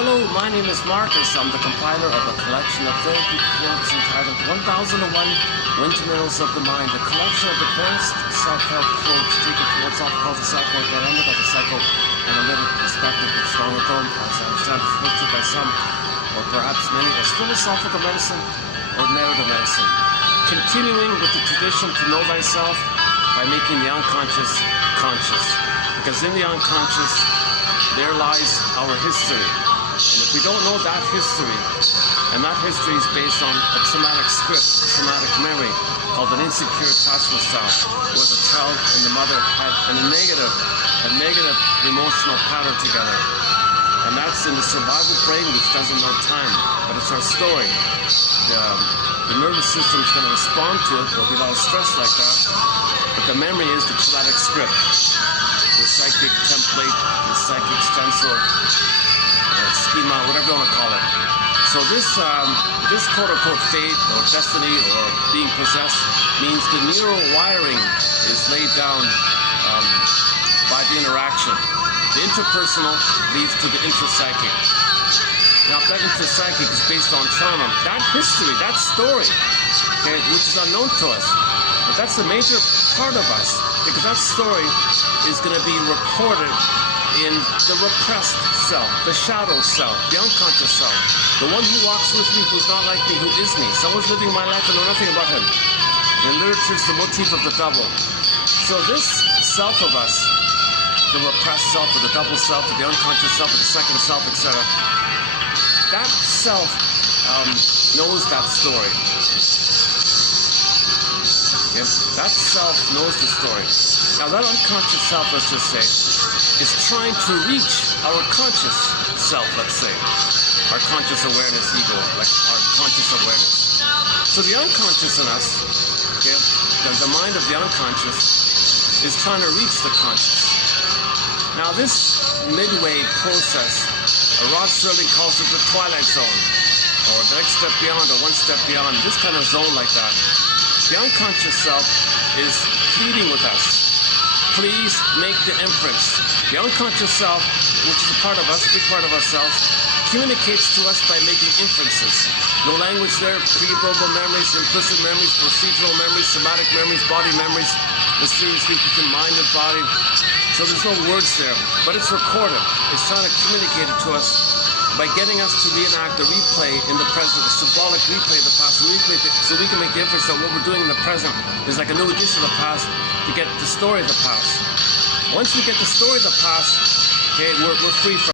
Hello, my name is Marcus. I'm the compiler of a collection of therapy quotes entitled 1001 Windmills of the Mind, a collection of advanced self-help quotes taken towards off-cultural psychoanalytic of the psychoanalytic perspective, which long ago, as I understand, referred to by some, or perhaps many, as philosophical medicine or narrative medicine. Continuing with the tradition to know thyself by making the unconscious conscious. Because in the unconscious, there lies our history. And if we don't know that history, and that history is based on a traumatic script, a traumatic memory, called an insecure attachment style, where the child and the mother had a negative emotional pattern together. And that's in the survival brain, which doesn't know time, but it's our story. The nervous system is going to respond to it. There'll be a lot of stress like that, but the memory is the traumatic script, the psychic template, the psychic stencil, schema, whatever you want to call it. So this quote-unquote fate or destiny or being possessed means the neural wiring is laid down by the interaction. The interpersonal leads to the intrapsychic. Now, if that intrapsychic is based on trauma, that history, that story, okay, which is unknown to us, but that's a major part of us, because that story is going to be recorded in the repressed self, the shadow self, the unconscious self, the one who walks with me, who's not like me, who is me. Someone's living my life and know nothing about him. In literature, it's the motif of the double. So this self of us, the repressed self, or the double self, or the unconscious self, or the second self, etc., that self knows that story. Yes, that self knows the story. Now that unconscious self, let's just say, is trying to reach our conscious self, let's say. Our conscious awareness ego, like our conscious awareness. So the unconscious in us, okay, the mind of the unconscious, is trying to reach the conscious. Now this midway process, Rod Serling calls it the twilight zone, or the next step beyond, or one step beyond, this kind of zone like that. The unconscious self is pleading with us. Please make the inference. The unconscious self, which is a part of us, a big part of ourselves, communicates to us by making inferences. No language there, pre-verbal memories, implicit memories, procedural memories, somatic memories, body memories, mysteriously between mind and body. So there's no words there, but it's recorded. It's trying to communicate it to us by getting us to reenact the replay in the present, the symbolic replay of the past, so we can make the inference that what we're doing in the present is like a new edition of the past to get the story of the past. Once we get the story of the past, okay, we're free from